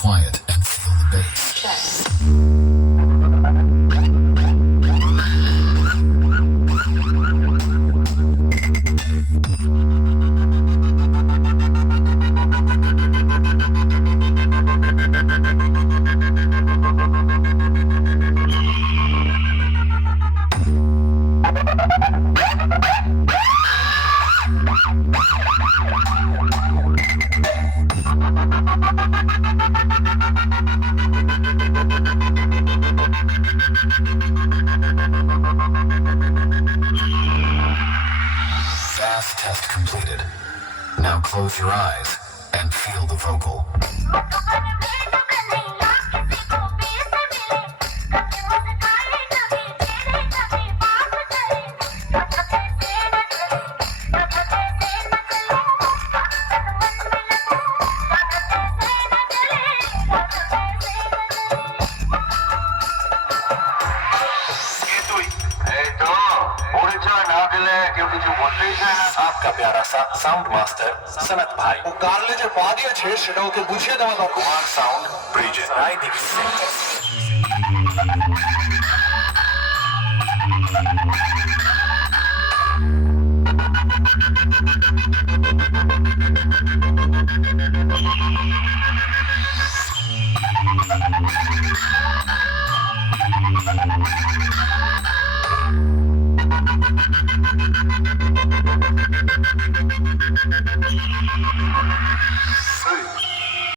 quiet and feel the bass. Fast test completed. Now close your eyes and feel the vocal. आपका प्यारा सा sound master Sanat भाई ও গার্লে যে পা দিয়েছে সেটা ওকে বুঝিয়ে দেওয়া দরকার। Kumar sound bridge